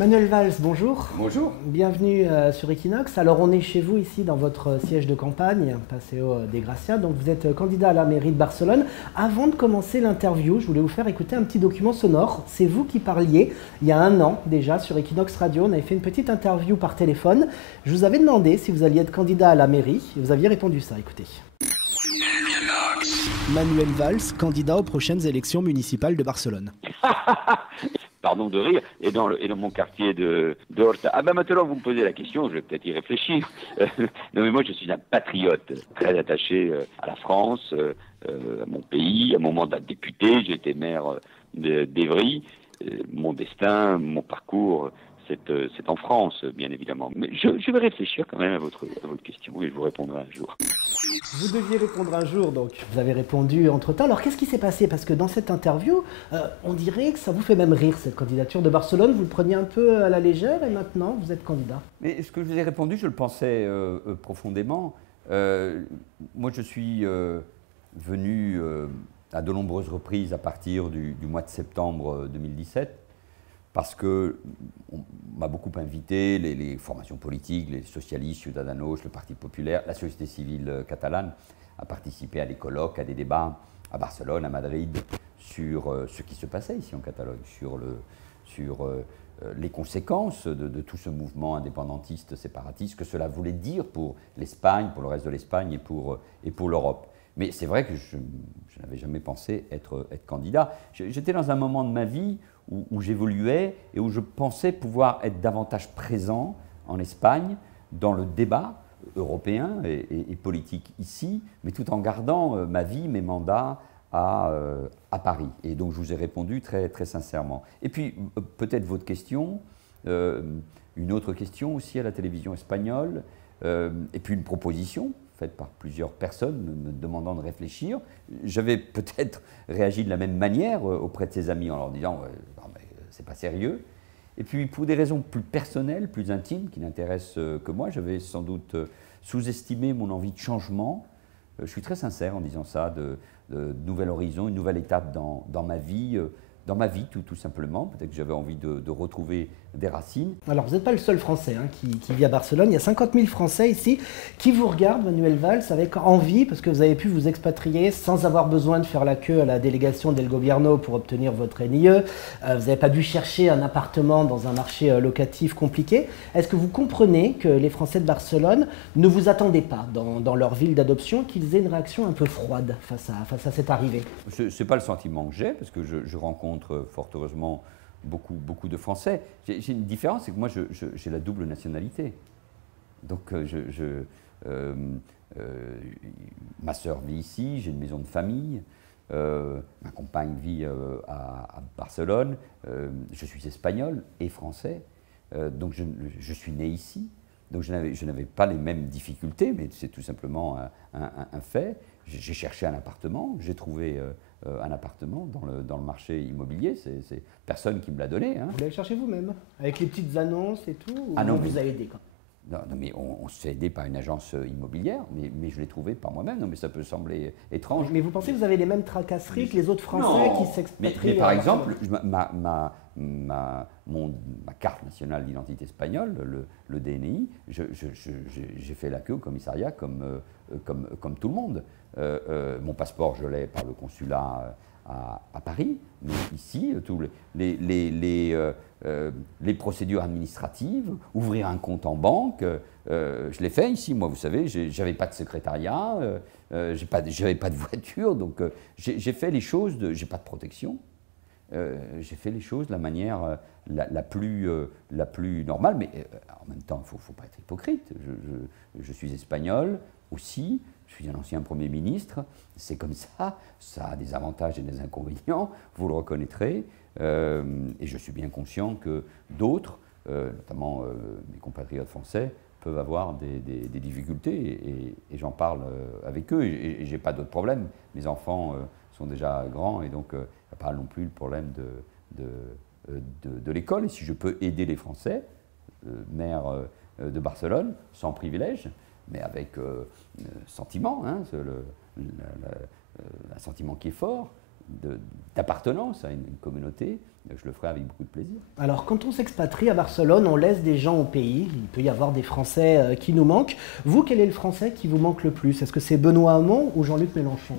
Manuel Valls, bonjour. Bonjour. Bienvenue sur Equinox. Alors on est chez vous ici dans votre siège de campagne, Paseo de Gracia. Donc vous êtes candidat à la mairie de Barcelone. Avant de commencer l'interview, je voulais vous faire écouter un petit document sonore. C'est vous qui parliez il y a un an déjà sur Equinox Radio. On avait fait une petite interview par téléphone. Je vous avais demandé si vous alliez être candidat à la mairie et vous aviez répondu ça. Écoutez. Manuel Valls, candidat aux prochaines élections municipales de Barcelone. Pardon de rire, et dans mon quartier de Horta. Ah ben maintenant vous me posez la question, je vais peut-être y réfléchir. Non mais moi je suis un patriote, très attaché à la France, à mon pays, à mon mandat de député. J'ai été maire d'Évry. Mon destin, mon parcours, c'est en France, bien évidemment. Mais je vais réfléchir quand même à votre question et je vous répondrai un jour. Vous deviez répondre un jour, donc vous avez répondu entre-temps. Alors qu'est-ce qui s'est passé? Parce que dans cette interview, on dirait que ça vous fait même rire, cette candidature de Barcelone. Vous le preniez un peu à la légère et maintenant vous êtes candidat. Mais ce que je vous ai répondu, je le pensais profondément. Moi, je suis venu à de nombreuses reprises à partir du mois de septembre 2017 parce qu'on m'a beaucoup invité, les formations politiques, les socialistes, Ciudadanos, le Parti populaire, la société civile catalane, à participer à des colloques, à des débats à Barcelone, à Madrid, sur ce qui se passait ici en Catalogne, sur les conséquences de tout ce mouvement indépendantiste, séparatiste, que cela voulait dire pour l'Espagne, pour le reste de l'Espagne et pour l'Europe. Mais c'est vrai que je n'avais jamais pensé être candidat. J'étais dans un moment de ma vie où j'évoluais et où je pensais pouvoir être davantage présent en Espagne dans le débat européen et politique ici, mais tout en gardant ma vie, mes mandats à Paris. Et donc je vous ai répondu très, très sincèrement. Et puis peut-être votre question, une autre question aussi à la télévision espagnole, et puis une proposition faite par plusieurs personnes me demandant de réfléchir. J'avais peut-être réagi de la même manière auprès de ses amis en leur disant c'est pas sérieux. Et puis pour des raisons plus personnelles, plus intimes, qui n'intéressent que moi, j'avais sans doute sous-estimé mon envie de changement. Je suis très sincère en disant ça, de nouvel horizon, une nouvelle étape dans ma vie. Tout simplement. Peut-être que j'avais envie de retrouver des racines. Alors, vous n'êtes pas le seul Français qui vit à Barcelone. Il y a 50 000 Français ici qui vous regardent, Manuel Valls, avec envie, parce que vous avez pu vous expatrier sans avoir besoin de faire la queue à la délégation del Gobierno pour obtenir votre NIE. Vous n'avez pas dû chercher un appartement dans un marché locatif compliqué. Est-ce que vous comprenez que les Français de Barcelone ne vous attendaient pas dans leur ville d'adoption, qu'ils aient une réaction un peu froide face à cette arrivée? Ce n'est pas le sentiment que j'ai, parce que je rencontre fort heureusement beaucoup de Français. J'ai une différence, c'est que moi j'ai la double nationalité. Donc ma sœur vit ici, j'ai une maison de famille, ma compagne vit à Barcelone, je suis espagnol et français, donc je suis né ici. Donc je n'avais pas les mêmes difficultés, mais c'est tout simplement un fait. J'ai cherché un appartement, j'ai trouvé un appartement dans le marché immobilier. C'est personne qui me l'a donné. Hein. Vous l'avez cherché vous-même, avec les petites annonces et tout, ou non, on vous a aidé quand non, mais on se fait aider par une agence immobilière, mais je l'ai trouvé par moi-même. Non, mais ça peut sembler étrange. Mais vous pensez que vous avez les mêmes tracasseries que les autres Français qui s'expatrient? Mais par exemple, ma carte nationale d'identité espagnole, le DNI, j'ai fait la queue au commissariat comme tout le monde. Mon passeport, je l'ai par le consulat à Paris, mais ici, tous les procédures administratives, ouvrir un compte en banque, je l'ai fait ici. Moi, vous savez, j'avais pas de secrétariat, j'avais pas de voiture, donc j'ai fait les choses, j'ai pas de protection. J'ai fait les choses de la manière la plus normale, mais en même temps, il ne faut pas être hypocrite. Je suis espagnol aussi, je suis un ancien Premier ministre, c'est comme ça a des avantages et des inconvénients, vous le reconnaîtrez, et je suis bien conscient que d'autres, notamment mes compatriotes français, peuvent avoir des difficultés, et j'en parle avec eux, et je n'ai pas d'autres problèmes. Mes enfants sont déjà grands, et donc il n'y a pas non plus le problème de l'école. Et si je peux aider les Français, maire de Barcelone, sans privilège, mais avec sentiment, hein, un sentiment qui est fort, d'appartenance à une communauté, je le ferai avec beaucoup de plaisir. Alors, quand on s'expatrie à Barcelone, on laisse des gens au pays. Il peut y avoir des Français qui nous manquent. Vous, quel est le Français qui vous manque le plus? Est-ce que c'est Benoît Hamon ou Jean-Luc Mélenchon?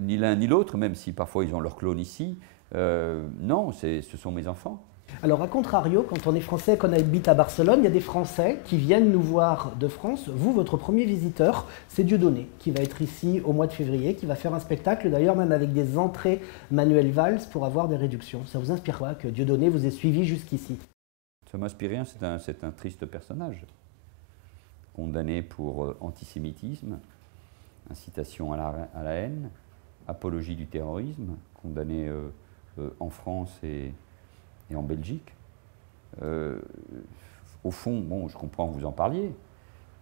Ni l'un ni l'autre, même si parfois ils ont leur clone ici. Non, ce sont mes enfants. Alors, à contrario, quand on est français et qu'on habite à Barcelone, il y a des Français qui viennent nous voir de France. Vous, votre premier visiteur, c'est Dieudonné, qui va être ici au mois de février, qui va faire un spectacle, d'ailleurs même avec des entrées Manuel Valls pour avoir des réductions. Ça vous inspire quoi que Dieudonné vous ait suivi jusqu'ici? Ça m'inspire rien, c'est un triste personnage, condamné pour antisémitisme, incitation à la haine, apologie du terrorisme, condamné en France et en Belgique. Au fond, bon, je comprends que vous en parliez.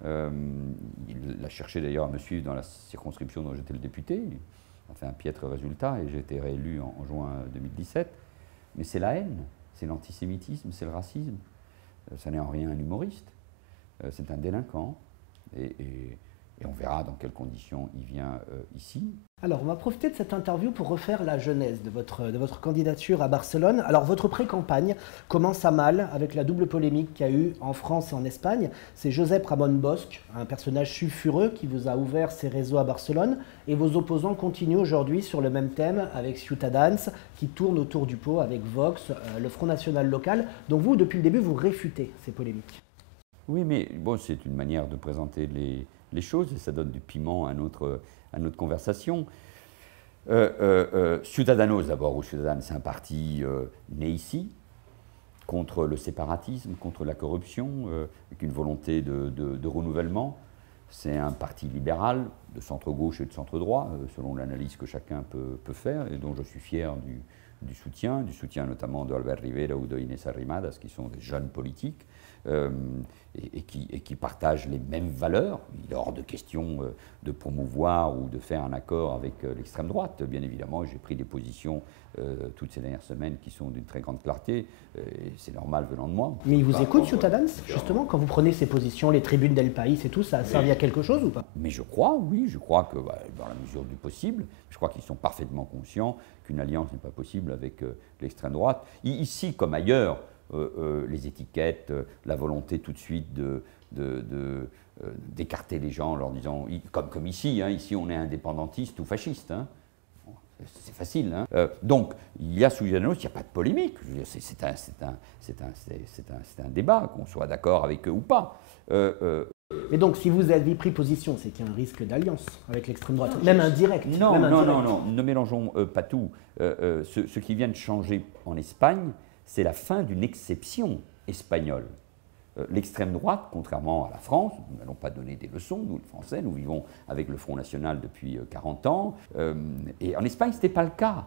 Il a cherché d'ailleurs à me suivre dans la circonscription dont j'étais le député. Il a fait un piètre résultat et j'ai été réélu en juin 2017. Mais c'est la haine, c'est l'antisémitisme, c'est le racisme. Ça n'est en rien un humoriste. C'est un délinquant. Et on verra dans quelles conditions il vient ici. Alors, on va profiter de cette interview pour refaire la genèse de votre candidature à Barcelone. Alors, votre pré-campagne commence à mal avec la double polémique qu'il y a eu en France et en Espagne. C'est Josep Ramon Bosch, un personnage sulfureux qui vous a ouvert ses réseaux à Barcelone. Et vos opposants continuent aujourd'hui sur le même thème avec Ciutadans, qui tourne autour du pot avec Vox, le Front National local. Donc vous, depuis le début, vous réfutez ces polémiques. Oui, mais bon, c'est une manière de présenter les choses et ça donne du piment à notre conversation. Ciudadanos d'abord, ou Ciudadanos, c'est un parti né ici, contre le séparatisme, contre la corruption, avec une volonté de renouvellement. C'est un parti libéral, de centre-gauche et de centre-droit, selon l'analyse que chacun peut faire, et dont je suis fier du soutien notamment d'Albert Rivera ou de Inés Arrimadas, qui sont des jeunes politiques, et qui partagent les mêmes valeurs. Il est hors de question de promouvoir ou de faire un accord avec l'extrême droite. Bien évidemment, j'ai pris des positions toutes ces dernières semaines qui sont d'une très grande clarté, et c'est normal venant de moi. Mais il vous écoute, Ciutadans, justement, quand vous prenez ces positions, les tribunes d'El País et tout, ça a servi à quelque chose ou pas? Mais je crois, oui, je crois que dans la mesure du possible, je crois qu'ils sont parfaitement conscients qu'une alliance n'est pas possible avec l'extrême droite. Ici, comme ailleurs, les étiquettes, la volonté tout de suite d'écarter les gens en leur disant, comme ici, ici on est indépendantiste ou fasciste. C'est facile. Donc, il y a sous Ciudadanos, il n'y a pas de polémique. C'est un débat, qu'on soit d'accord avec eux ou pas. Mais donc, si vous aviez pris position, c'est qu'il y a un risque d'alliance avec l'extrême droite, même indirect. Non, ne mélangeons pas tout. Ce qui vient de changer en Espagne, c'est la fin d'une exception espagnole. L'extrême droite, contrairement à la France, nous n'allons pas donner des leçons, nous les Français, nous vivons avec le Front National depuis 40 ans, et en Espagne, ce n'était pas le cas.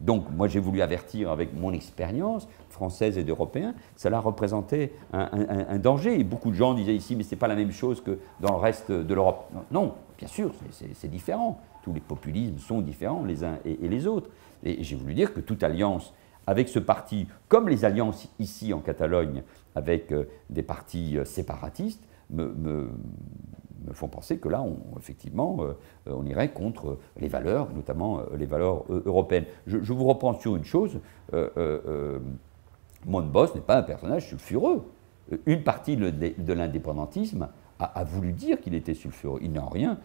Donc moi j'ai voulu avertir avec mon expérience française et d'Européen, ça leur représentait un danger. Et beaucoup de gens disaient ici, mais ce n'est pas la même chose que dans le reste de l'Europe. Non, bien sûr, c'est différent. Tous les populismes sont différents les uns et les autres. Et j'ai voulu dire que toute alliance avec ce parti, comme les alliances ici en Catalogne avec des partis séparatistes, me font penser que là, effectivement, on irait contre les valeurs, notamment les valeurs européennes. Je vous reprends sur une chose, Mon Bosch n'est pas un personnage sulfureux. Une partie de l'indépendantisme a voulu dire qu'il était sulfureux. Il n'est en rien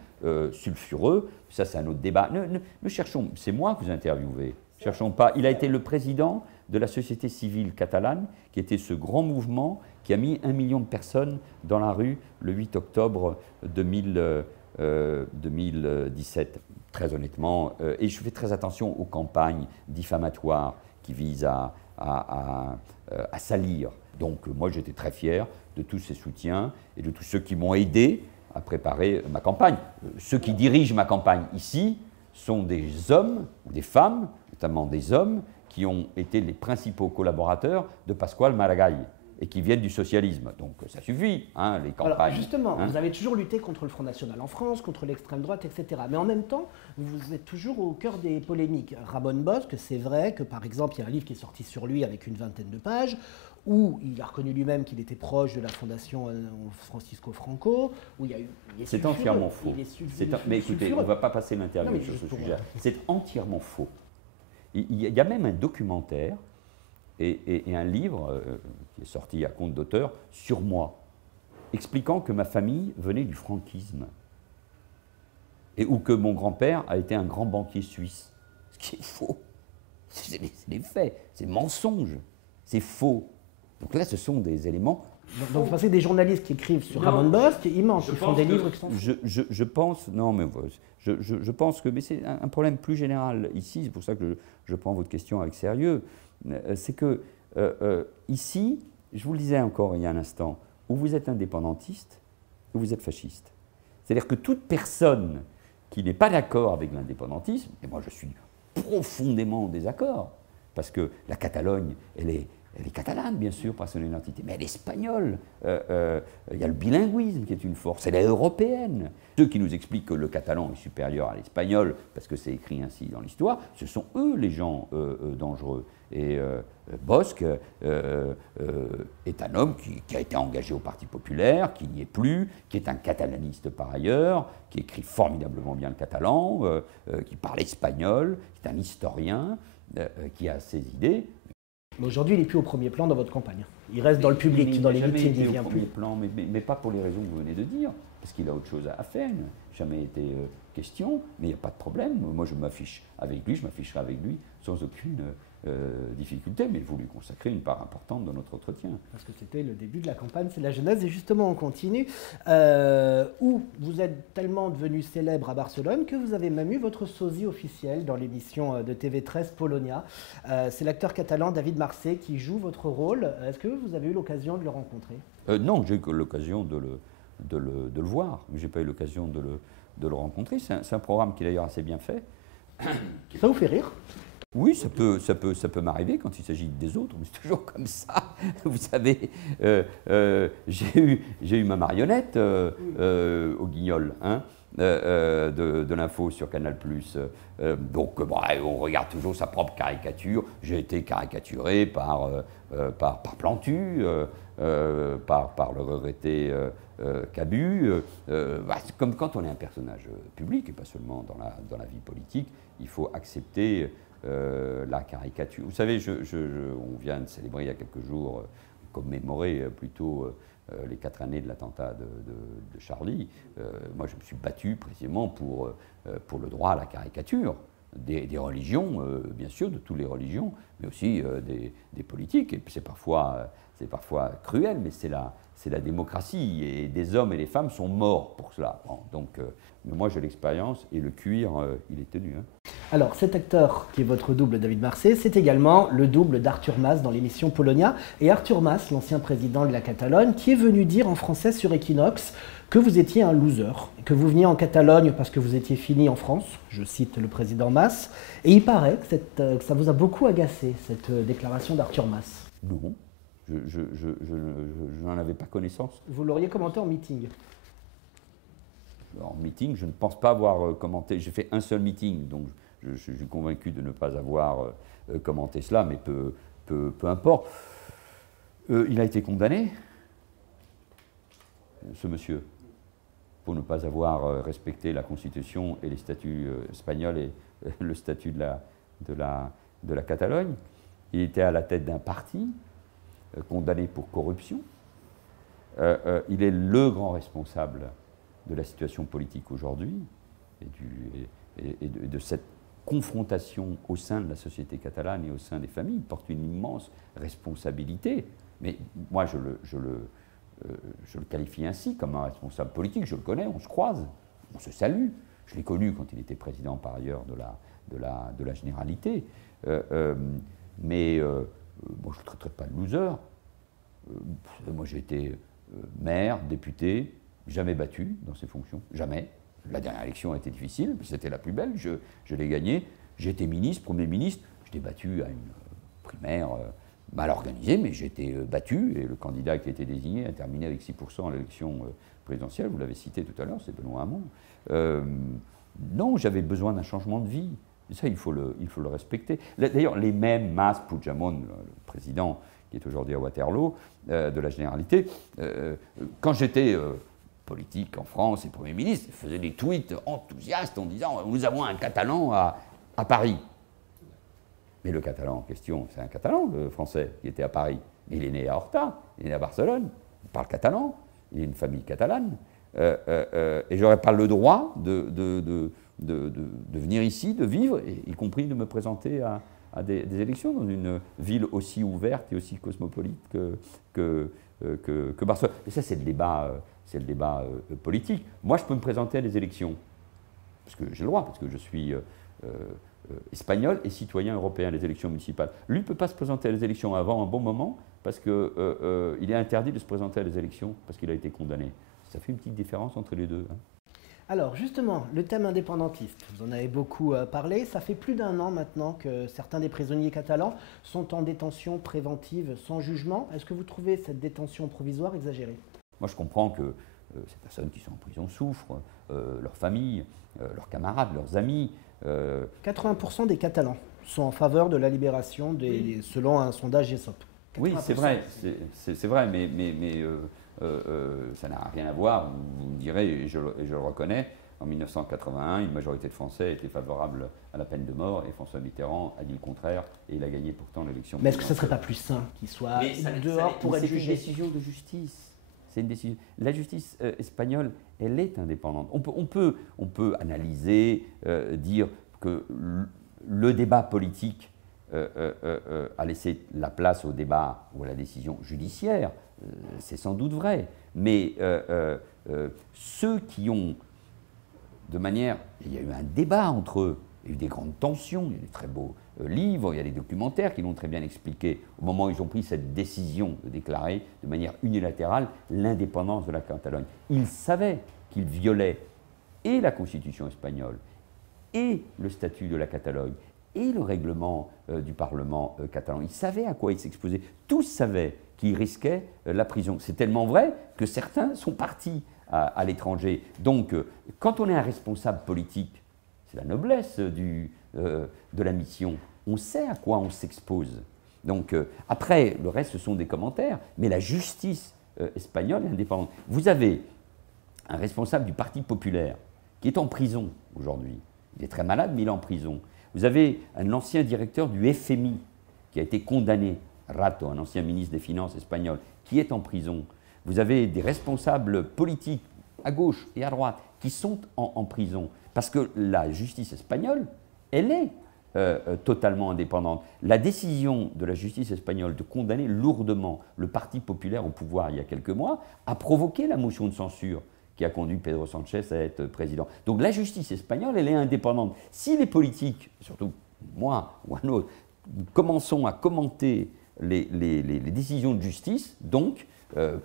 sulfureux, ça c'est un autre débat. Ne cherchons, c'est moi que vous interviewez. Cherchons pas. Il a été le président de la société civile catalane, qui était ce grand mouvement qui a mis 1 million de personnes dans la rue le 8 octobre 2017. Très honnêtement, et je fais très attention aux campagnes diffamatoires qui visent à salir. Donc moi j'étais très fier de tous ces soutiens et de tous ceux qui m'ont aidé à préparer ma campagne. Ceux qui dirigent ma campagne ici sont des hommes ou des femmes, notamment des hommes, qui ont été les principaux collaborateurs de Pasqual Maragall et qui viennent du socialisme. Donc ça suffit, les campagnes. Alors justement, vous avez toujours lutté contre le Front National en France, contre l'extrême droite, etc. Mais en même temps, vous êtes toujours au cœur des polémiques. Ramon Bosch, c'est vrai que par exemple, il y a un livre qui est sorti sur lui avec une 20aine de pages, où il a reconnu lui-même qu'il était proche de la fondation Francisco Franco, où il y a eu... C'est entièrement faux. Mais écoutez, on ne va pas passer l'interview sur ce sujet. C'est entièrement faux. Il y a même un documentaire et un livre qui est sorti à compte d'auteur sur moi, expliquant que ma famille venait du franquisme et ou que mon grand-père a été un grand banquier suisse. Ce qui est faux. C'est des faits, c'est mensonge, c'est faux. Donc là, ce sont des éléments. Donc vous pensez que des journalistes qui écrivent sur Ramon Bost, ils mentent, ils font des livres qui sont faux. Je pense, non mais je pense que, mais c'est un problème plus général ici, c'est pour ça que je prends votre question avec sérieux, c'est que ici, je vous le disais encore il y a un instant, où vous êtes indépendantiste, ou vous êtes fasciste. C'est-à-dire que toute personne qui n'est pas d'accord avec l'indépendantisme, et moi je suis profondément en désaccord, parce que la Catalogne, elle est catalane, bien sûr, par son identité, mais elle est espagnole. Il y a le bilinguisme qui est une force, elle est européenne. Ceux qui nous expliquent que le catalan est supérieur à l'espagnol, parce que c'est écrit ainsi dans l'histoire, ce sont eux les gens dangereux. Et Bosch est un homme qui a été engagé au Parti populaire, qui n'y est plus, qui est un catalaniste par ailleurs, qui écrit formidablement bien le catalan, qui parle espagnol, qui est un historien, qui a ses idées. Mais aujourd'hui, il n'est plus au premier plan dans votre campagne. Il reste dans le public, dans les meetings, il ne vient plus. Plan, mais pas pour les raisons que vous venez de dire, parce qu'il a autre chose à faire. Il n'a jamais été question, mais il n'y a pas de problème. Moi, je m'affiche avec lui, je m'afficherai avec lui sans aucune difficulté, mais il faut lui consacrer une part importante dans notre entretien. Parce que c'était le début de la campagne, c'est la genèse, et justement on continue, où vous êtes tellement devenu célèbre à Barcelone que vous avez même eu votre sosie officiel dans l'émission de TV13 Polonia. C'est l'acteur catalan David Marsé qui joue votre rôle. Est-ce que vous avez eu l'occasion de le rencontrer? Non, j'ai eu l'occasion de le voir, mais je n'ai pas eu l'occasion de le rencontrer. C'est un programme qui est d'ailleurs assez bien fait. Ça vous fait rire? Oui, ça peut m'arriver quand il s'agit des autres, mais c'est toujours comme ça. Vous savez, j'ai eu ma marionnette au Guignol, hein, de l'info sur Canal+. Donc, on regarde toujours sa propre caricature. J'ai été caricaturé par Plantu, par le regretté Cabu. C'est comme quand on est un personnage public, et pas seulement dans la vie politique, il faut accepter la caricature. Vous savez, on vient de célébrer il y a quelques jours, commémorer plutôt les 4 années de l'attentat de Charlie. Moi, je me suis battu précisément pour le droit à la caricature des religions, bien sûr, de toutes les religions, mais aussi des politiques. Et puis c'est parfois cruel, mais c'est la démocratie, et des hommes et des femmes sont morts pour cela. Bon, donc, mais moi j'ai l'expérience, et le cuir, il est tenu. Hein. Alors, cet acteur qui est votre double, David Marsé, c'est également le double d'Artur Mas dans l'émission Polonia. Et Artur Mas, l'ancien président de la Catalogne, qui est venu dire en français sur Equinox que vous étiez un loser, que vous veniez en Catalogne parce que vous étiez fini en France, je cite le président Mas, et il paraît que ça vous a beaucoup agacé, cette déclaration d'Artur Mas. Non, je n'en avais pas connaissance. Vous l'auriez commenté en meeting? En meeting, je ne pense pas avoir commenté, j'ai fait un seul meeting, donc je suis convaincu de ne pas avoir commenté cela, mais peu importe. Il a été condamné, ce monsieur, pour ne pas avoir respecté la Constitution et les statuts espagnols et le statut de la Catalogne. Il était à la tête d'un parti, condamné pour corruption. Il est le grand responsable de la situation politique aujourd'hui et de cette confrontation au sein de la société catalane et au sein des familles. Il porte une immense responsabilité, mais moi je le qualifie ainsi comme un responsable politique. Je le connais, on se croise, on se salue. Je l'ai connu quand il était président par ailleurs de la Généralité, mais bon, je ne le traiterai pas de loser. Moi j'ai été maire, député, jamais battu dans ces fonctions, jamais. La dernière élection a été difficile, c'était la plus belle, je l'ai gagnée. J'ai été ministre, Premier ministre, j'étais battu à une primaire mal organisée, mais j'ai été battu, et le candidat qui a été désigné a terminé avec 6% à l'élection présidentielle, vous l'avez cité tout à l'heure, c'est Benoît Hamon. Non, j'avais besoin d'un changement de vie, et ça il faut le respecter. D'ailleurs, les mêmes Mas Puigdemont, le président qui est aujourd'hui à Waterloo, de la Généralité, quand j'étais politique en France et Premier ministre, faisait des tweets enthousiastes en disant « Nous avons un Catalan à Paris ». Mais le Catalan en question, c'est un Catalan, le Français, qui était à Paris. Il est né à Horta, il est né à Barcelone, il parle catalan, il a une famille catalane. Et j'aurais pas le droit de venir ici, de vivre, y compris de me présenter à des élections dans une ville aussi ouverte et aussi cosmopolite que Barcelone. Mais ça, c'est le débat politique. Moi, je peux me présenter à des élections, parce que j'ai le droit, parce que je suis espagnol et citoyen européen, les élections municipales. Lui ne peut pas se présenter à des élections avant un bon moment, parce qu'il est interdit de se présenter à des élections, parce qu'il a été condamné. Ça fait une petite différence entre les deux. Hein. Alors justement, le thème indépendantiste, vous en avez beaucoup parlé, ça fait plus d'1 an maintenant que certains des prisonniers catalans sont en détention préventive sans jugement. Est-ce que vous trouvez cette détention provisoire exagérée? Moi je comprends que ces personnes qui sont en prison souffrent, leurs familles, leurs camarades, leurs amis. 80% des Catalans sont en faveur de la libération, selon un sondage ESSOP. Oui, c'est vrai, mais ça n'a rien à voir, vous me direz, et je le reconnais. En 1981, une majorité de Français était favorable à la peine de mort et François Mitterrand a dit le contraire et il a gagné pourtant l'élection. Mais est-ce que ce ne serait pas plus sain qu'il soit dehors pour être jugé? C'est une décision de justice. C'est une décision. La justice espagnole, elle est indépendante. On peut analyser, dire que le débat politique a laissé la place au débat ou à la décision judiciaire. C'est sans doute vrai. Mais ceux qui ont, de manière... Il y a eu un débat entre eux, il y a eu des grandes tensions, il y a des très beaux livres, il y a des documentaires qui l'ont très bien expliqué au moment où ils ont pris cette décision de déclarer de manière unilatérale l'indépendance de la Catalogne. Ils savaient qu'ils violaient et la Constitution espagnole et le statut de la Catalogne et le règlement du Parlement catalan. Ils savaient à quoi ils s'exposaient. Tous savaient qu'ils risquaient la prison. C'est tellement vrai que certains sont partis à l'étranger. Donc, quand on est un responsable politique, c'est la noblesse de la mission. On sait à quoi on s'expose. Donc, après, le reste, ce sont des commentaires. Mais la justice espagnole est indépendante. Vous avez un responsable du Parti populaire qui est en prison aujourd'hui. Il est très malade, mais il est en prison. Vous avez un ancien directeur du FMI qui a été condamné, Rato, un ancien ministre des Finances espagnol, qui est en prison. Vous avez des responsables politiques à gauche et à droite qui sont en prison. Parce que la justice espagnole, elle est totalement indépendante. La décision de la justice espagnole de condamner lourdement le Parti populaire au pouvoir il y a quelques mois a provoqué la motion de censure qui a conduit Pedro Sanchez à être président. Donc la justice espagnole, elle est indépendante. Si les politiques, surtout moi ou un autre, commençons à commenter les décisions de justice, donc,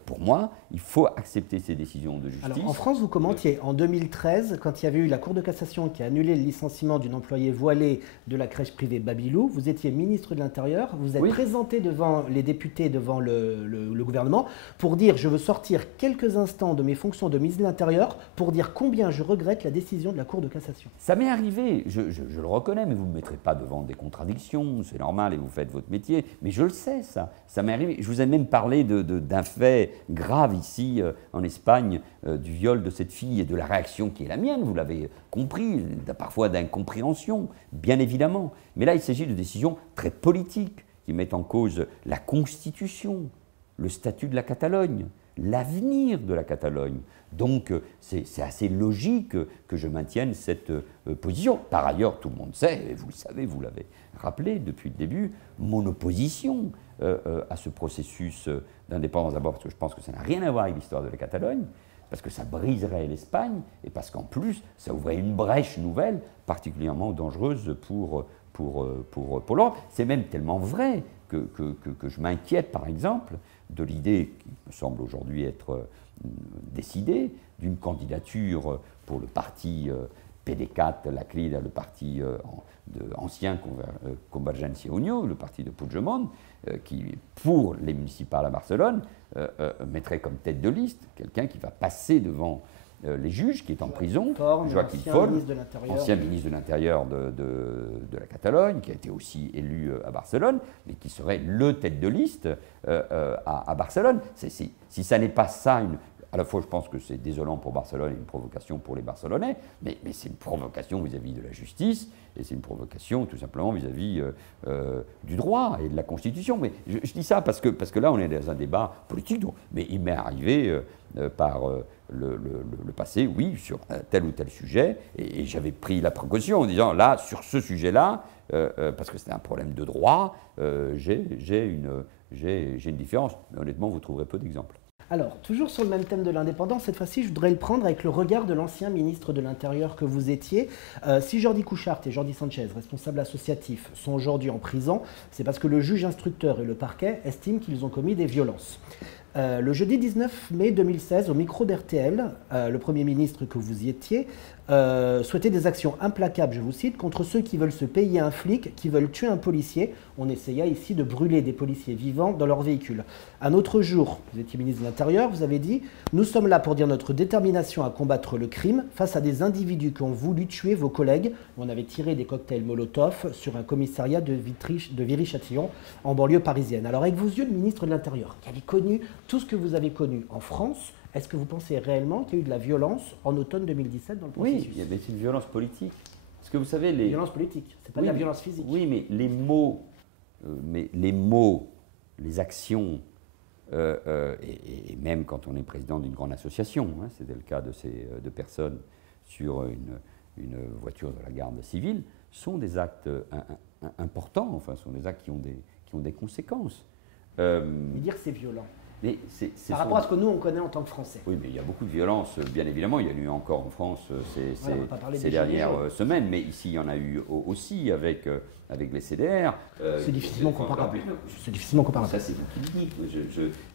pour moi, il faut accepter ces décisions de justice. Alors, en France, vous commentiez en 2013, quand il y avait eu la Cour de cassation qui a annulé le licenciement d'une employée voilée de la crèche privée Babylou, vous étiez ministre de l'Intérieur, vous êtes présenté devant les députés, devant le gouvernement, pour dire « je veux sortir quelques instants de mes fonctions de ministre de l'Intérieur pour dire combien je regrette la décision de la Cour de cassation ». Ça m'est arrivé, je le reconnais, mais vous ne me mettrez pas devant des contradictions, c'est normal et vous faites votre métier, mais je le sais ça m'est arrivé. Je vous ai même parlé d'un fait grave ici en Espagne, du viol de cette fille et de la réaction qui est la mienne, vous l'avez compris, parfois d'incompréhension, bien évidemment. Mais là, il s'agit de décisions très politiques qui mettent en cause la Constitution, le statut de la Catalogne, l'avenir de la Catalogne. Donc, c'est assez logique que je maintienne cette position. Par ailleurs, tout le monde sait, et vous le savez, vous l'avez rappelé depuis le début, mon opposition à ce processus d'indépendance, d'abord parce que je pense que ça n'a rien à voir avec l'histoire de la Catalogne, parce que ça briserait l'Espagne, et parce qu'en plus, ça ouvrait une brèche nouvelle, particulièrement dangereuse pour l'Europe. C'est même tellement vrai que je m'inquiète, par exemple, de l'idée qui me semble aujourd'hui être décidée, d'une candidature pour le parti PDeCAT, la CLID, le parti ancien Convergencia Unió, le parti de Puigdemont, qui, pour les municipales à Barcelone, mettrait comme tête de liste quelqu'un qui va passer devant les juges, qui est en prison, Joaquim Forn, ancien ministre de l'Intérieur de la Catalogne, qui a été aussi élu à Barcelone, mais qui serait le tête de liste à Barcelone. Si ça n'est pas ça, à la fois je pense que c'est désolant pour Barcelone et une provocation pour les Barcelonais, mais c'est une provocation vis-à-vis de la justice, et c'est une provocation tout simplement vis-à-vis du droit et de la Constitution. Mais je dis ça parce que là on est dans un débat politique, mais il m'est arrivé par le passé, oui, sur tel ou tel sujet, et j'avais pris la précaution en disant, là, sur ce sujet-là, parce que c'était un problème de droit, j'ai une différence. Mais honnêtement, vous trouverez peu d'exemples. Alors, toujours sur le même thème de l'indépendance, cette fois-ci, je voudrais le prendre avec le regard de l'ancien ministre de l'Intérieur que vous étiez. Si Jordi Cuixart et Jordi Sanchez, responsables associatifs, sont aujourd'hui en prison, c'est parce que le juge instructeur et le parquet estiment qu'ils ont commis des violences. Le jeudi 19 mai 2016, au micro d'RTL, le Premier ministre que vous y étiez souhaitait des actions implacables, je vous cite, contre ceux qui veulent se payer un flic, qui veulent tuer un policier. On essayait ici de brûler des policiers vivants dans leur véhicule. Un autre jour, vous étiez ministre de l'Intérieur, vous avez dit « Nous sommes là pour dire notre détermination à combattre le crime face à des individus qui ont voulu tuer vos collègues. » On avait tiré des cocktails Molotov sur un commissariat de Viry-Châtillon, en banlieue parisienne. Alors avec vos yeux de ministre de l'Intérieur, qui avez connu tout ce que vous avez connu en France, est-ce que vous pensez réellement qu'il y a eu de la violence en automne 2017 dans le processus? Oui, mais c'est une violence politique. Parce que vous savez, les... Violence politique, c'est pas de la violence physique. Oui, mais les mots, les actions, et même quand on est président d'une grande association, hein, c'était le cas de ces deux personnes sur une voiture de la garde civile, sont des actes importants, enfin, sont des actes qui ont des conséquences. Et dire que c'est violent. Mais par rapport à ce que nous, on connaît en tant que Français. Oui, mais il y a beaucoup de violence, bien évidemment. Il y a eu encore en France ces dernières semaines, mais ici, il y en a eu aussi avec les CDR. C'est difficilement comparable. C'est difficilement comparable. Ça, c'est vous qui le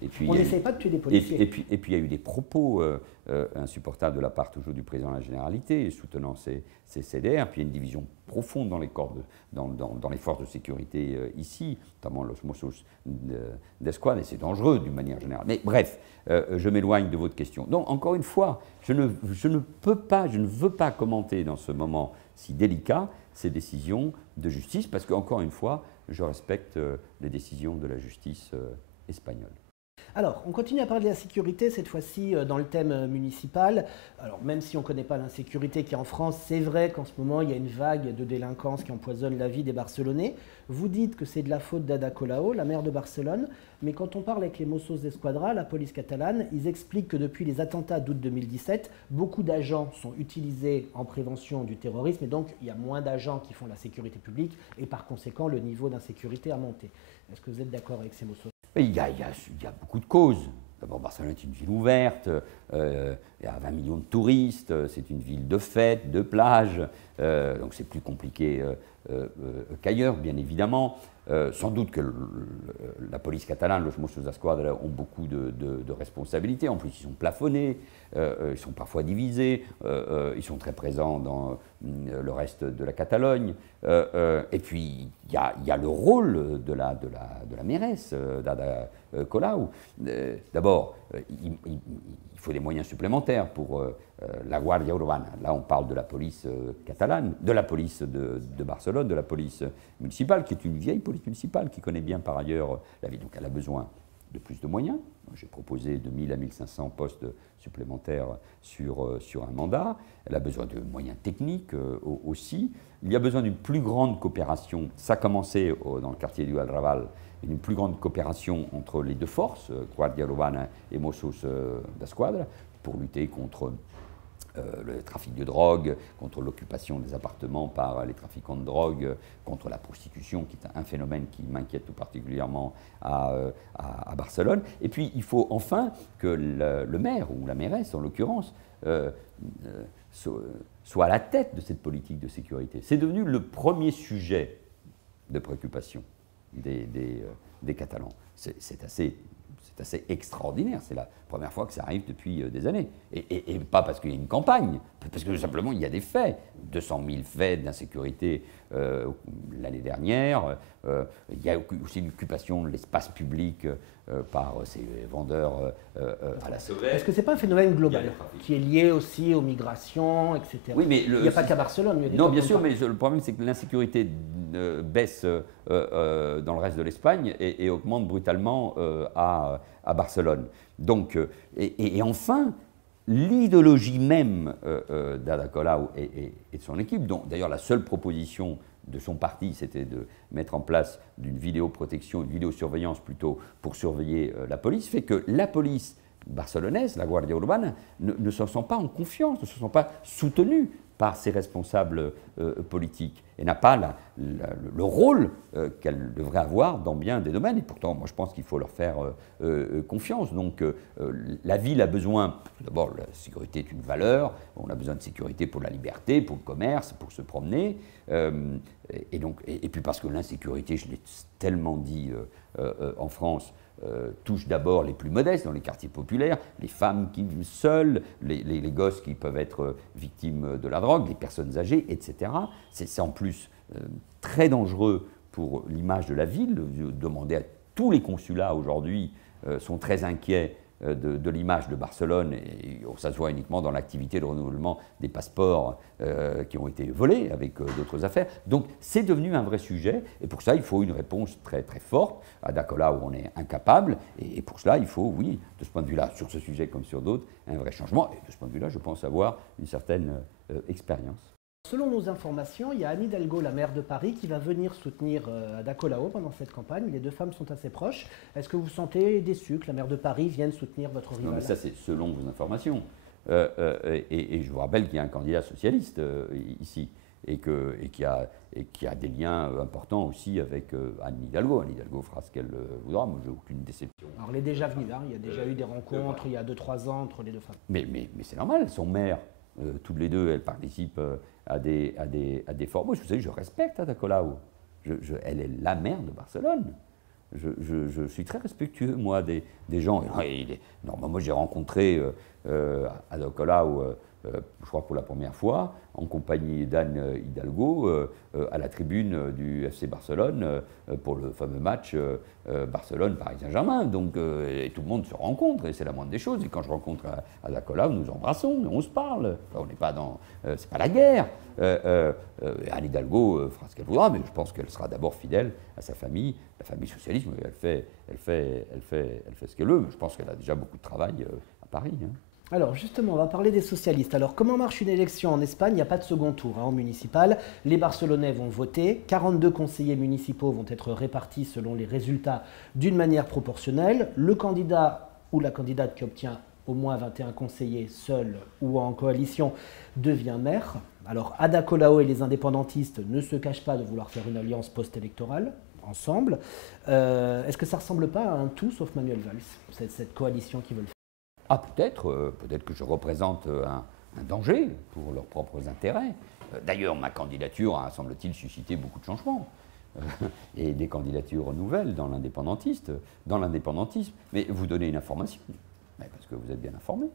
dites. On n'essaye pas de tuer des policiers. Et puis, il y a eu des propos insupportables de la part toujours du président de la Généralité, soutenant ces CDR. Puis il y a une division profonde dans les corps dans les forces de sécurité ici, notamment los Mossos d'Esquadra, et c'est dangereux d'une manière générale. Mais bref, je m'éloigne de votre question. Donc, encore une fois, je ne veux pas commenter dans ce moment si délicat ces décisions de justice, parce qu'encore une fois, je respecte les décisions de la justice espagnole. Alors, on continue à parler de la sécurité, cette fois-ci dans le thème municipal. Alors, même si on ne connaît pas l'insécurité qui est en France, c'est vrai qu'en ce moment, il y a une vague de délinquance qui empoisonne la vie des Barcelonais. Vous dites que c'est de la faute d'Ada Colau, la maire de Barcelone, mais quand on parle avec les Mossos d'Esquadra, la police catalane, ils expliquent que depuis les attentats d'août 2017, beaucoup d'agents sont utilisés en prévention du terrorisme, et donc il y a moins d'agents qui font la sécurité publique, et par conséquent, le niveau d'insécurité a monté. Est-ce que vous êtes d'accord avec ces Mossos ? Il y a beaucoup de causes. D'abord, Barcelone est une ville ouverte, il y a 20 millions de touristes, c'est une ville de fêtes, de plages, donc c'est plus compliqué qu'ailleurs, bien évidemment. Sans doute que la police catalane, los Mossos d'Esquadra, ont beaucoup de responsabilités. En plus, ils sont plafonnés, ils sont parfois divisés, ils sont très présents dans le reste de la Catalogne. Et puis, il y a le rôle de la mairesse, d'Ada Colau. D'abord, il faut des moyens supplémentaires pour la Guardia Urbana. Là, on parle de la police catalane, de la police de Barcelone, de la police municipale, qui est une vieille police municipale, qui connaît bien par ailleurs la ville. Donc, elle a besoin de plus de moyens. J'ai proposé de 1000 à 1500 postes supplémentaires sur un mandat. Elle a besoin de moyens techniques aussi. Il y a besoin d'une plus grande coopération. Ça a commencé dans le quartier du Alraval, une plus grande coopération entre les deux forces, Guardia Urbana et Mossos d'Esquadra, pour lutter contre le trafic de drogue, contre l'occupation des appartements par les trafiquants de drogue, contre la prostitution, qui est un phénomène qui m'inquiète tout particulièrement à Barcelone. Et puis, il faut enfin que le maire, ou la mairesse en l'occurrence, soit à la tête de cette politique de sécurité. C'est devenu le premier sujet de préoccupation des Catalans. C'est assez extraordinaire. C'est la première fois que ça arrive depuis des années. Et pas parce qu'il y a une campagne, parce que tout simplement il y a des faits. 200 000 faits d'insécurité l'année dernière. Il y a aussi l'occupation de l'espace public par ces vendeurs à la sauvette. Est-ce que ce n'est pas un phénomène global qui est lié aussi aux migrations, etc. Oui, mais il n'y a pas qu'à Barcelone. Non, bien sûr, mais le problème, c'est que l'insécurité baisse dans le reste de l'Espagne et augmente brutalement à Barcelone. Donc, et enfin, l'idéologie même d'Ada Colau et de son équipe, dont d'ailleurs la seule proposition de son parti, c'était de mettre en place une vidéoprotection, une vidéosurveillance plutôt, pour surveiller la police, fait que la police barcelonaise, la Guardia Urbana, ne se sent pas en confiance, ne se sent pas soutenue par ses responsables politiques et n'a pas le rôle qu'elle devrait avoir dans bien des domaines. Et pourtant, moi je pense qu'il faut leur faire confiance. Donc la ville a besoin, d'abord la sécurité est une valeur, on a besoin de sécurité pour la liberté, pour le commerce, pour se promener. Et puis parce que l'insécurité, je l'ai tellement dit en France, touche d'abord les plus modestes dans les quartiers populaires, les femmes qui vivent seules, les gosses qui peuvent être victimes de la drogue, les personnes âgées, etc. C'est en plus très dangereux pour l'image de la ville. Demander à tous les consulats aujourd'hui sont très inquiets de l'image de Barcelone, et ça se voit uniquement dans l'activité de renouvellement des passeports qui ont été volés avec d'autres affaires. Donc c'est devenu un vrai sujet, et pour ça il faut une réponse très très forte. À Ada Colau, où on est incapable, et pour cela il faut, oui, de ce point de vue-là, sur ce sujet comme sur d'autres, un vrai changement, et de ce point de vue-là je pense avoir une certaine expérience. Selon nos informations, il y a Anne Hidalgo, la maire de Paris, qui va venir soutenir Ada Colau pendant cette campagne. Les deux femmes sont assez proches. Est-ce que vous vous sentez déçu que la maire de Paris vienne soutenir votre rival? Non, mais ça, c'est selon vos informations. Et je vous rappelle qu'il y a un candidat socialiste ici, et qui a des liens importants aussi avec Anne Hidalgo. Anne Hidalgo fera ce qu'elle voudra. Moi, j'ai aucune déception. Alors, elle est déjà venue, hein. Il y a déjà eu des rencontres il y a 2-3 ans entre les deux femmes. Mais c'est normal, elles sont maires. Toutes les deux, elles participent à des forums. Moi, vous savez, je respecte Ada Colau. Elle est la maire de Barcelone. Je suis très respectueux, moi, des gens. Non, moi, j'ai rencontré Ada Colau, je crois pour la première fois, en compagnie d'Anne Hidalgo, à la tribune du FC Barcelone, pour le fameux match Barcelone-Paris Saint-Germain. Donc, et tout le monde se rencontre, et c'est la moindre des choses. Et quand je rencontre Ada Colau, nous embrassons, on se parle. On n'est pas dans... c'est pas la guerre. Anne Hidalgo fera ce qu'elle voudra, mais je pense qu'elle sera d'abord fidèle à sa famille. La famille socialiste, elle fait ce qu'elle veut, mais je pense qu'elle a déjà beaucoup de travail à Paris. Hein. Alors justement, on va parler des socialistes. Alors comment marche une élection en Espagne? Il n'y a pas de second tour en municipal. Les Barcelonais vont voter. 42 conseillers municipaux vont être répartis selon les résultats d'une manière proportionnelle. Le candidat ou la candidate qui obtient au moins 21 conseillers seul ou en coalition devient maire. Alors Ada Colau et les indépendantistes ne se cachent pas de vouloir faire une alliance post-électorale ensemble. Est-ce que ça ne ressemble pas à un tout sauf Manuel Valls, cette coalition qu'ils veulent faire? Ah, peut-être que je représente un danger pour leurs propres intérêts. D'ailleurs, ma candidature a, semble-t-il, suscité beaucoup de changements. Et des candidatures nouvelles dans l'indépendantisme. Mais vous donnez une information, parce que vous êtes bien informé,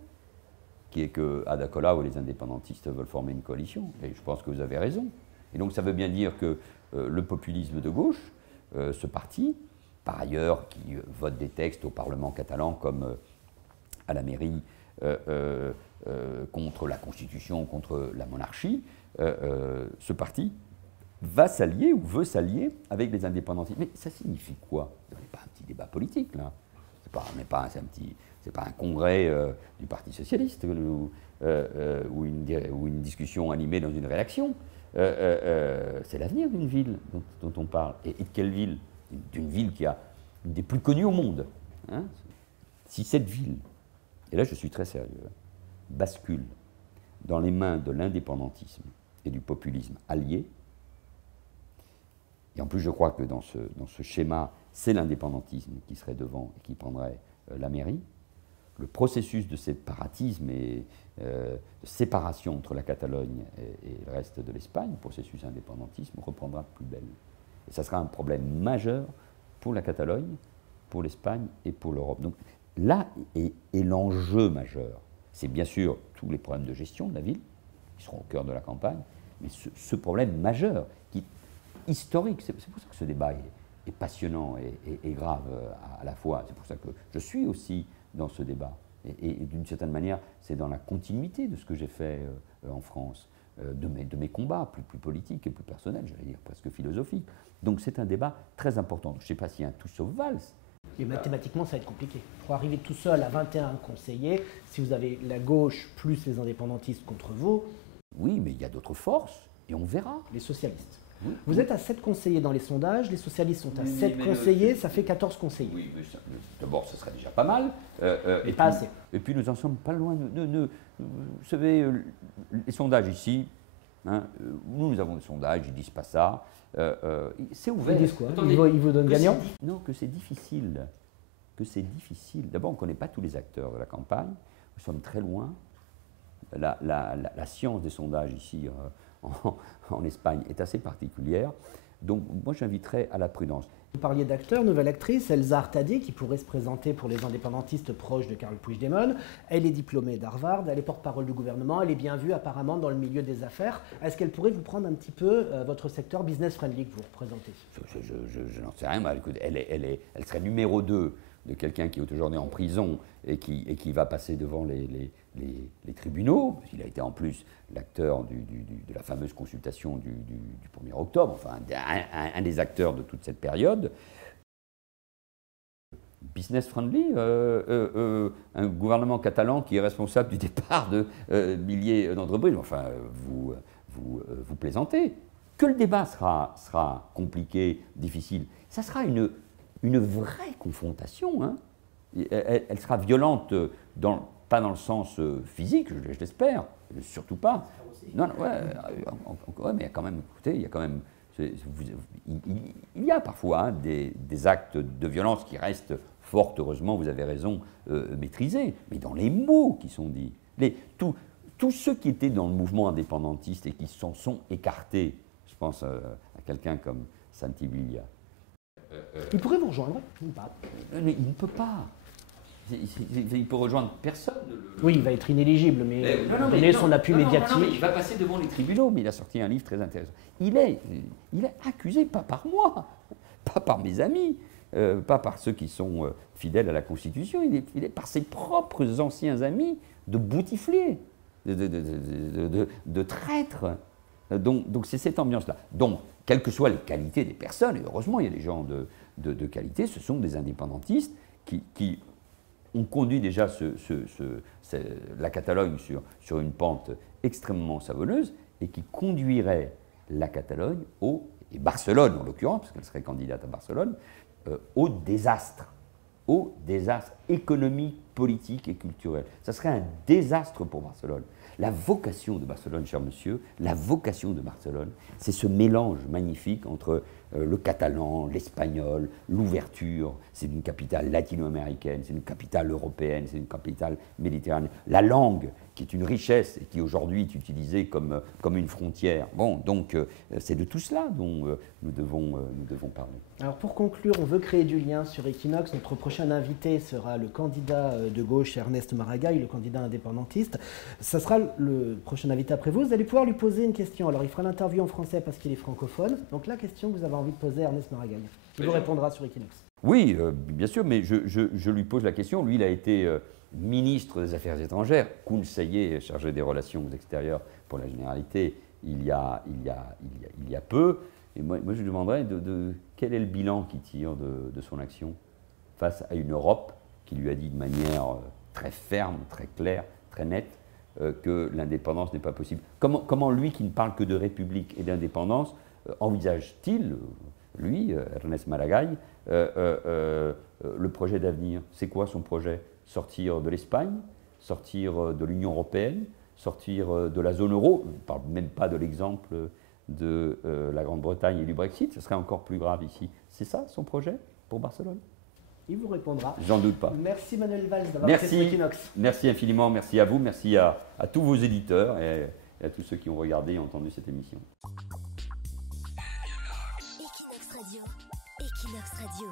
qui est que Ada Colau et les indépendantistes veulent former une coalition. Et je pense que vous avez raison. Et donc ça veut bien dire que le populisme de gauche, ce parti, par ailleurs, qui vote des textes au Parlement catalan comme à la mairie contre la Constitution, contre la monarchie, ce parti va s'allier ou veut s'allier avec les indépendantistes. Mais ça signifie quoi? Ce n'est pas un petit débat politique, là. C'est pas un congrès du Parti socialiste ou une discussion animée dans une rédaction. C'est l'avenir d'une ville dont on parle. Et de quelle ville? D'une ville qui a une des plus connues au monde. Hein. Si cette ville, et là je suis très sérieux, bascule dans les mains de l'indépendantisme et du populisme alliés, et en plus je crois que dans ce schéma, c'est l'indépendantisme qui serait devant et qui prendrait la mairie, le processus de séparatisme et de séparation entre la Catalogne et le reste de l'Espagne, le processus indépendantisme, reprendra de plus belle. Et ça sera un problème majeur pour la Catalogne, pour l'Espagne et pour l'Europe. Donc là est l'enjeu majeur. C'est bien sûr tous les problèmes de gestion de la ville, qui seront au cœur de la campagne, mais ce problème majeur, qui est historique, c'est pour ça que ce débat est passionnant et grave à la fois. C'est pour ça que je suis aussi dans ce débat. Et d'une certaine manière, c'est dans la continuité de ce que j'ai fait en France. de mes combats, plus politiques et plus personnels, j'allais dire, presque philosophiques. Donc c'est un débat très important. Je ne sais pas s'il y a un tout sauf valse. Et mathématiquement, ça va être compliqué. Pour arriver tout seul à 21 conseillers, si vous avez la gauche plus les indépendantistes contre vous… Oui, mais il y a d'autres forces, et on verra. Les socialistes. Oui. Vous êtes à 7 conseillers dans les sondages, les socialistes sont à 7 conseillers, ça fait 14 conseillers. Oui, mais d'abord, ce serait déjà pas mal. Et pas assez. Et puis, nous en sommes pas loin. Vous savez, les sondages ici, hein, nous avons des sondages, ils ne disent pas ça. C'est ouvert. Ils disent quoi? Attendez, ils vous donnent gagnant? Non, que c'est difficile. D'abord, on ne connaît pas tous les acteurs de la campagne. Nous sommes très loin. La science des sondages ici en Espagne est assez particulière. Donc moi j'inviterais à la prudence. Vous parliez d'acteurs, nouvelle actrice, Elsa Artadi, qui pourrait se présenter pour les indépendantistes proches de Carles Puigdemont. Elle est diplômée d'Harvard, elle est porte-parole du gouvernement, elle est bien vue apparemment dans le milieu des affaires. Est-ce qu'elle pourrait vous prendre un petit peu votre secteur business-friendly que vous représentez? Je n'en sais rien, mais écoute, elle serait numéro 2 de quelqu'un qui est aujourd'hui en prison et qui va passer devant les tribunaux. Il a été en plus l'acteur de la fameuse consultation du 1er octobre, enfin un des acteurs de toute cette période. Business friendly, un gouvernement catalan qui est responsable du départ de milliers d'entreprises. Enfin, vous plaisantez. Que le débat sera compliqué, difficile, ça sera une vraie confrontation. Hein. Elle sera violente, pas dans le sens physique, je l'espère, surtout pas. Non, ouais, mais il y a quand même, écoutez, il y a parfois hein, des actes de violence qui restent, fort heureusement, vous avez raison, maîtrisés, mais dans les mots qui sont dits. Tous ceux qui étaient dans le mouvement indépendantiste et qui s'en sont écartés, je pense à quelqu'un comme Santibilia. Il pourrait vous rejoindre ou pas? Mais il ne peut pas. Il peut rejoindre personne. Oui, il va être inéligible, mais donner son appui médiatique. Non, il va passer devant les tribunaux, mais il a sorti un livre très intéressant. Il est accusé, pas par moi, pas par mes amis, pas par ceux qui sont fidèles à la Constitution, il est par ses propres anciens amis de boutifliers, de traîtres. Donc c'est cette ambiance-là. Donc, quelles que soient les qualités des personnes, et heureusement il y a des gens de qualité, ce sont des indépendantistes qui ont conduit déjà la Catalogne sur une pente extrêmement savonneuse et qui conduiraient la Catalogne et Barcelone en l'occurrence, parce qu'elle serait candidate à Barcelone, au désastre économique, politique et culturel. Ça serait un désastre pour Barcelone. La vocation de Barcelone, cher monsieur, la vocation de Barcelone, c'est ce mélange magnifique entre le catalan, l'espagnol, l'ouverture. C'est une capitale latino-américaine, c'est une capitale européenne, c'est une capitale méditerranéenne. La langue, qui est une richesse et qui aujourd'hui est utilisée comme une frontière. Bon, donc c'est de tout cela dont nous devons parler. Alors pour conclure, on veut créer du lien sur Equinox. Notre prochain invité sera le candidat de gauche Ernest Maragall, le candidat indépendantiste. Ça sera le prochain invité après vous. Vous allez pouvoir lui poser une question. Alors il fera l'interview en français parce qu'il est francophone. Donc la question que vous avez envie de poser à Ernest Maragall, qui vous répondra sur Equinox. Oui, bien sûr, mais je lui pose la question. Lui, il a été ministre des Affaires étrangères, conseiller chargé des relations extérieures pour la généralité il y a peu. Et moi je lui demanderais quel est le bilan qu'il tire de son action face à une Europe qui lui a dit de manière très ferme, très claire, très nette, que l'indépendance n'est pas possible. Comment lui, qui ne parle que de république et d'indépendance, envisage-t-il, lui, Ernest Maragall, le projet d'avenir? C'est quoi son projet? Sortir de l'Espagne, sortir de l'Union européenne, sortir de la zone euro? Je ne parle même pas de l'exemple de la Grande-Bretagne et du Brexit, ce serait encore plus grave ici. C'est ça son projet pour Barcelone? Il vous répondra. J'en doute pas. Merci Manuel Valls d'avoir été sur Equinox. Merci infiniment, merci à vous, merci à tous vos éditeurs et à tous ceux qui ont regardé et entendu cette émission. Equinox Radio. Equinox Radio.